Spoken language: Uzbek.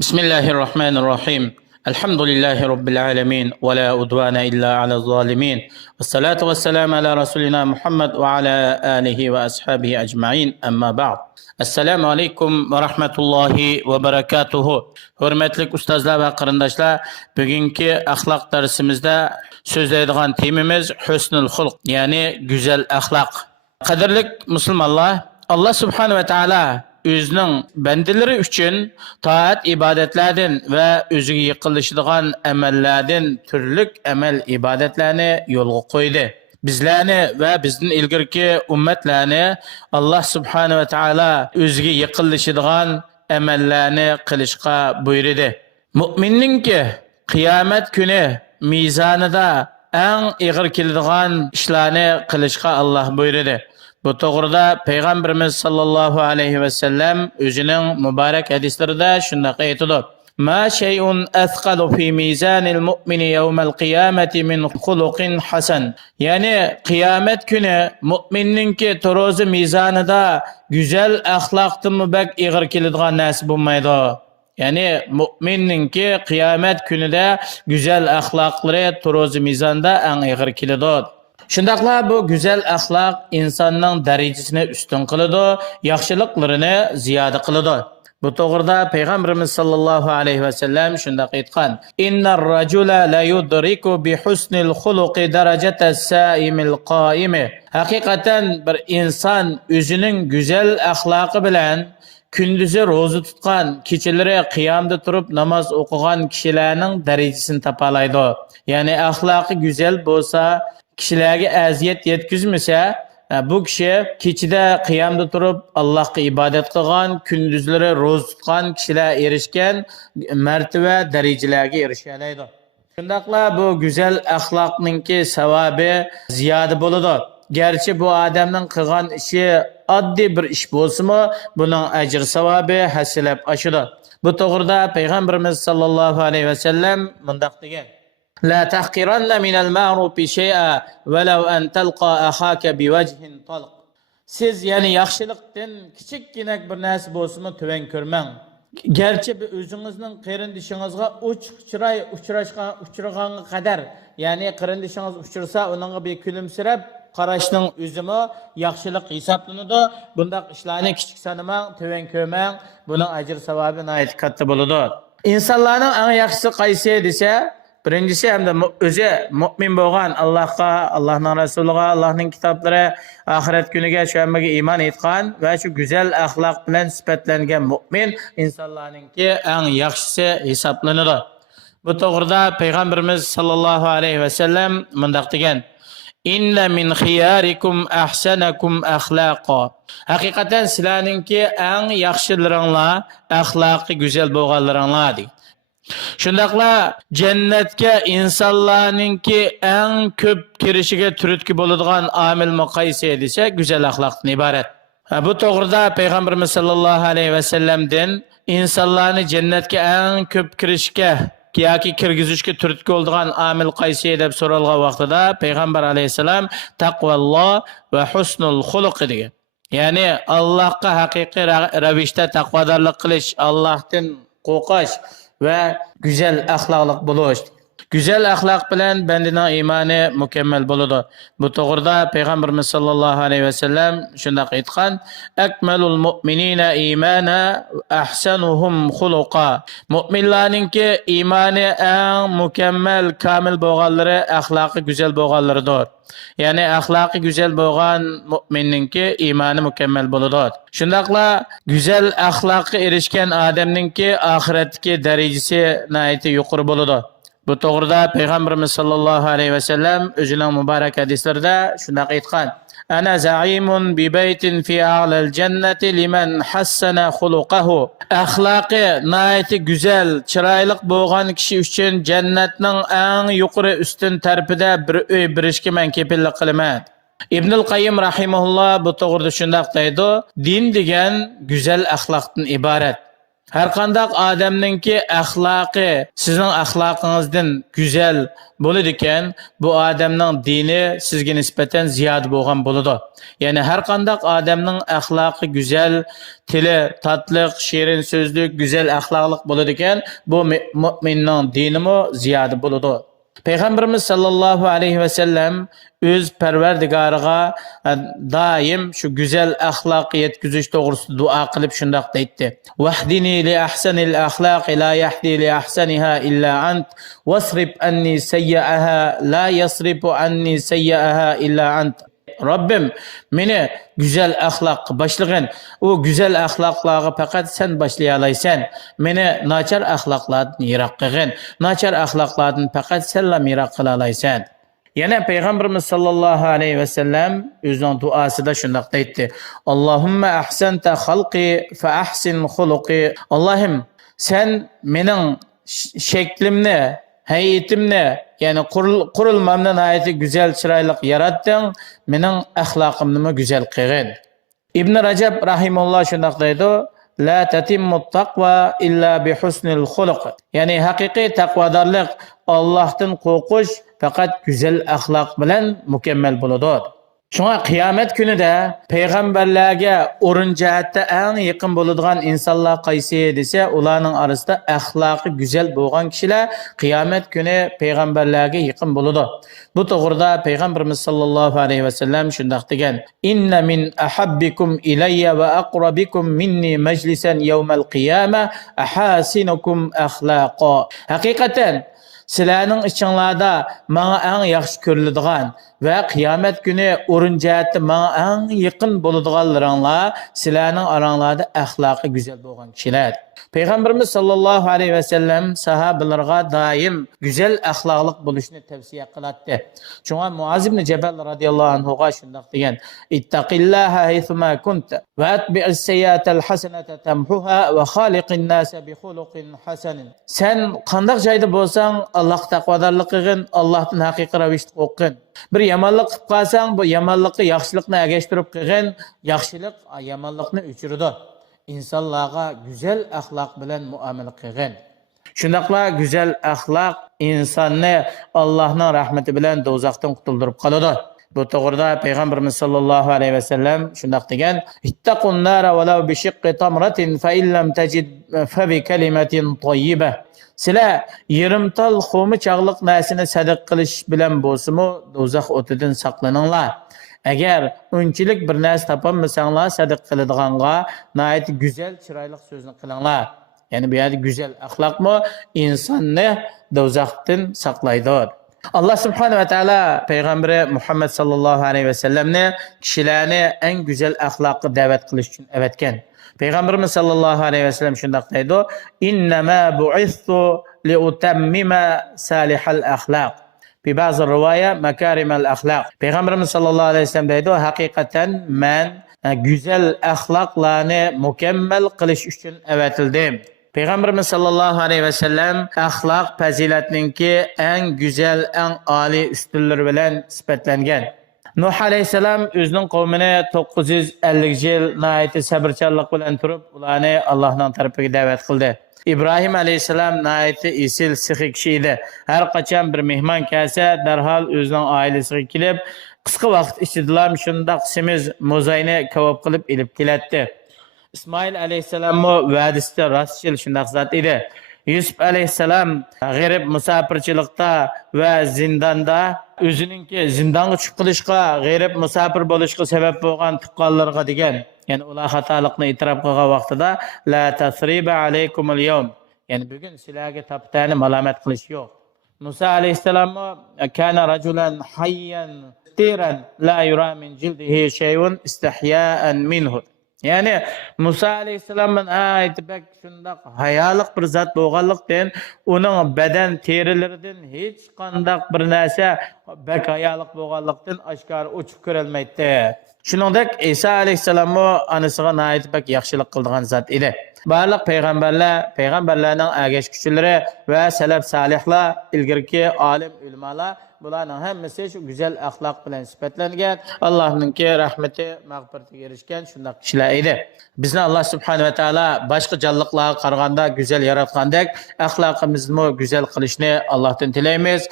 بسم الله الرحمن الرحيم. الحمد لله رب العالمين ولا عدوان إلا على الظالمين، والصلاة والسلام على رسولنا محمد وعلى آله وأصحابه أجمعين. أما بعد. Assalamu alaykum va rahmatullohi va barakatuhu. Hurmatli ustozlar va qarindoshlar, bugungi axloq darsimizda so'zlaydigan temamiz husnul xulq, ya'ni go'zal axloq. Qadrli musulmonlar, Alloh subhanahu va taolo o'zining bandalari uchun toat ibodatlardan va o'ziga yiqilishadigan amallardan turli amal ibodatlarni yo'lga qo'ydi. Bizlarni va bizdan ilgirki ummatlarni Alloh subhanahu va taolo o'ziga yiqilishadigan amallarni qilishga buyurdi. Mu'minningki qiyomat kuni mizonida eng ig'ir keladigan ishlarni qilishga Alloh buyurdi. Bu to'g'rida Payg'ambarimiz sallallohu alayhi va sallam o'zining muborak hadislarida shunday aytadi: "Ma shay'un athqalu fi mizanil mu'mini yawmal qiyamati min xuluqin hasan." Ya'ni qiyomat kuni mu'minningki tarozi mizonida go'zal axloqdan mubak ig'ir keladigan narsa bo'lmaydi. Ya'ni mu'minningki qiyomat kunida go'zal axloqlari tarozi mizonda eng ig'ir keladi. Shundaqla bu go'zal axloq insonning darajasini ustun qiladi, yaxshiliklarini ziyoda qiladi. Bu to'g'rida Payg'ambarimiz sallallohu alayhi va sallam shunday aytgan: "Innar rajula la yudriku bi husnil xuluqi darajatas saimil qoimi." Haqiqatan bir inson o'zining go'zal axloqi bilan kunduzi ro'za tutgan, kechalari qiyomda turib namoz o'qigan kishilarning darajasini topalaydi. Ya'ni axloqi go'zal bo'lsa, kishilarga aziyat yetkazmasa, bu kishi kechida qiyomda turib Allohga ibodat qilgan, kunduzlari ro'za tutgan kishilar erishgan martaba darajalarga erisha oladi. Shundaqla bu go'zal axloqningki savobi ziyoda bo'ladi. Garchi bu odamning qilgan ishi oddiy bir ish bo'lsa-mu, buning ajr savobi hasilab oshadi. Bu to'g'rida Payg'ambarimiz sallallohu alayhi va sallam mundaq degan: "La tahqiranna minal ma'rufi shay'a walau an talqa akhaka biwajhin talq." Siz yani yaxshilikdan kichikgina bir narsa bo'lsa-mu tuvan ko'rmang. Garchi o'zingizning qarindishingizga chiroy uchraganga qadar, ya'ni qarindishingiz uchrasa, uningga bir kulimsirab qarashning o'zimi yaxshilik hisoblanadi. Bundaq ishlarni kichik sanamang, tuvan ko'rmang. Buning ajr savobi nihoyat katta bo'ladi. İnsanlarning eng yaxshisi qaysi desa, birinchisi hamda o'zi mu'min bo'lgan, Allohga, Allohning rasuliga, Allohning kitoblari, oxirat kuniga, shu hammaga iymon etgan va shu go'zal axloq bilan sifatlangan mu'min insonlarningki eng yaxshisi hisoblanadi. Bu to'g'rida Payg'ambarimiz sallallohu alayhi va sallam mundaq degan: "Inna min xiyarikum ahsanakum axlaqa." Haqiqatan sizlarningki eng yaxshilaringlar axloqi go'zal bo'lganlaringlar deydi. Shundaqla jannatga insonlarningki eng ko'p kirishiga turtki bo'ladigan omil muqaysa desa go'zal axloqdan iborat. Bu to'g'rida Payg'ambarimiz sallallohu alayhi va sallamdan insonlarni jannatga eng ko'p kirishga yoki kirgizishga turtki bo'ladigan omil qaysi deb so'ralgan vaqtida Payg'ambar alayhisalom taqvalloh va husnul xuluq degan. Ya'ni Allohga haqiqiy ravishda taqvodorlik qilish, Allohdan qo'rqish ve güzel ahlaklık buluş. Güzel ahlak bilen bendining iymoni mukammal bo'ladi. Bu to'g'rida Payg'ambarimiz sallallohu alayhi va sallam shunday aytgan: "Akmalul mu'minina iymana ahsanuhum xuluqa." Mu'minlarningki iymoni eng mukammal, kamil bo'lganlari axloqi go'zal bo'lganlaridir. Ya'ni axloqi go'zal bo'lgan mu'minningki iymoni mukammal bo'ladi. Shundaqla go'zal axloqqa erishgan odamningki oxiratdagi darajasi nihoyat yuqori bo'ladi. Bu to'g'rida Payg'ambarimiz sallallohu alayhi va sallam o'zining muborak hadislarida shunday aytgan: "Ana za'imun bi baytin fi a'lal jannati liman hassana xuluqahu." Axloqi nihoyat go'zal, chiroyli bo'lgan kishi uchun jannatning eng yuqori ustun tarafida bir uy birishga men kepillik qilaman. Ibnul Qayyim rahimahulloh bu to'g'rida shunday deydi: "Din degan go'zal axloqdan iborat." Her qandaq adamninki axloqi sizning axloqingizdan go'zal bo'ladi ekan, bu odamning dini sizga nisbatan ziyoda bo'lgan bo'ladi. Ya'ni har qandaq odamning axloqi go'zal, tili tatliq, shirin so'zlik, go'zal axloqliq bo'ladi ekan, bu mu'minning dinimi ziyoda bo'ladi. Peygamberimiz sallallohu alayhi ve sellem öz Parvardigoriga doim shu go'zal axloq yetkazish to'g'risida duo qilib shundoq deydi: "Wahdini li ahsanil axloq la yahdi li ahsaniha illa ant, wasrif anni sayyi'aha la yasrifu anni sayyi'aha illa ant." Rabbim meni güzel axloqqa boshlig'in. O güzel axloqlarga faqat sen boshlay olaysan. Meni nachar axloqlardan yiroq qilgin. Nachar axloqlardan faqat senla yiroq qila olaysan. Yana Peygamberimiz sallallohu alayhi ve sellem o'zining duosida shundoq deydi: "Allohumma ahsanta xalqi fa ahsin xuluqi." Allohim, sen mening shaklimni, hayitimni, yani qurilmamni nihoyatda go'zal, chiroyli yaratding, mening axloqimni go'zal qilgin. Ibn Rajab rahimulloh shundoq deydi: "La tatimmu taqva illa bi husnil xuluq." Yani haqiqiy taqvodorlik, Allohdan qo'rqish faqat go'zal axloq bilan mukammal bo'ladi. Shunga qiyomat kunida payg'ambarlarga o'rin jihatda eng yaqin bo'ladigan insonlar qaysi desa, ularning orasida axloqi go'zal bo'lgan kishilar qiyomat kuni payg'ambarlarga yaqin bo'ladi. Bu to'g'rida payg'ambarimiz sallallohu alayhi va sallam shundoq degan: "Inna min ahabbikum ilayya va aqrabikum minni majlisan yawmal qiyamah ahasinukum axlaqa." Haqiqatan sizlarning ichinglarda menga eng yaxshi ko'riladigan va qiyomat kuni o'rin jihatda menga eng yaqin bo'ladiganlaringlar sizlarning oranglarda axloqi go'zal bo'lgan kishilar. Payg'ambarimiz sallallohu alayhi va sallam sahobalarga doim go'zal axloqliq bo'lishni tavsiya qiladi. Shunga Muaz ibn Jabal radhiyallohu anhu ga shundoq degan: "Ittaqillaha haythuma kunta va atbi'is sayyi'atal hasanata tamhuha va khaliqin nasa bi xuluqin hasanin." Sen qanday joyda bo'lsang, Alloh taqvodorlik qilgin, Allohdan haqiqiy ravishda qo'rqin. Bir yomonlik qilib qolsang, bu yomonlikni yaxshilikni agashtirib qilgin, yaxshilik yomonlikni o'chiradi. İnsanlarga güzel axloq bilan muomala qilgin. Shundaqla güzel axloq insonni Allohning rahmati bilan do'zaxdan qutuldirib qoladi. Bu to'g'rida Payg'ambarimiz sallallohu alayhi va sallam shundoq degan: "Ittaqun nara walau bi shiqqi tamratin fa in lam tajid fa bi kalimatin tayyibah." Sizlar yerimtal xo'mi chaqliq narsani sadaq qilish bilan bo'lsa-mu, do'zax o'tidan saqlaninglar. Agar unchilik bir narsa topolmasanglar, sadaq qiladiganga nihoyat go'zal, chiroyli so'zni qilinglar. Ya'ni bu yerda go'zal axloqmi insonni do'zaxdan saqlaydi. Allah subhanahu va taolo payg'ambari Muhammad sallallohu alayhi va sallamni kishilarni eng go'zal axloqqa da'vat qilish uchun avatgan. Payg'ambarimiz sallallohu alayhi va sallam shundoq deydi: "Innama bu'istu li utammima salihal axloq." Bi ba'zi rivoya makarimal axloq. Payg'ambarimiz sallallohu alayhi vasallam deydi: "Haqiqatan men go'zal axloqlarni mukammal qilish uchun avatildim." Payg'ambarimiz sallallohu alayhi vasallam axloq fazilatninki eng go'zal, eng oliy ustunlari bilan sifatlangan. Nuh alayhisalom o'zining qavmini 950 yil nihoyat sabrchanlik bilan turib, ularni Allohning tarafiga da'vat qildi. İbrahim aleyhisselam nəhayəti isil, sıxı kişi idi. Hər qaçan bir mehman gəlsə, dərhal özünün ailəsini kilib, qısqa vaxt işidilam şundaq simiz mozayını kavab qılıb ilib kilətdi. İsmail aleyhisselam vədisdə rastçıl şundaq zat idi. Yusuf aleyhisselam g'arib musafirchilikda va zindonda o'zininki zindonga chiqib qilishga, g'arib musafir bo'lishga sabab bo'lgan tuqqanlarga degan, ya'ni ular xatolikni e'tirof qilgan vaqtida la tasriba alaykumul yawm, ya'ni bugun sizlarga taptani malomat qilish yo'q. Musa alayhissalom kana rajulan hayyan tiran la yura min jildihi shay'un istihya'an minhu. Yani Musa aleyhisselamın ayetibek şundaq hayalık bir zat bo'lganlikdan onun beden terileriden hiç qandaq bir narsa bek hayalık bo'lganlikdan oshkora o'chib ko'rilmaydi. Shuningdek İsa aleyhisselamı anasiga ayetibek yaxshilik qildigan zat edi. Barliq payg'ambarlarning agash kuchilari va salaf solihlar, ilgirki olim ulamalar bularning hammasi shu go'zal axloq bilan sifatlangan, Allohningki rahmati, mag'firatiga erishgan shunday kishilar edi. Bizni Alloh subhanahu va taolo boshqa jonliqlarga qaraganda go'zal yaratgandek, axloqimizni go'zal qilishni Allohdan tilaymiz.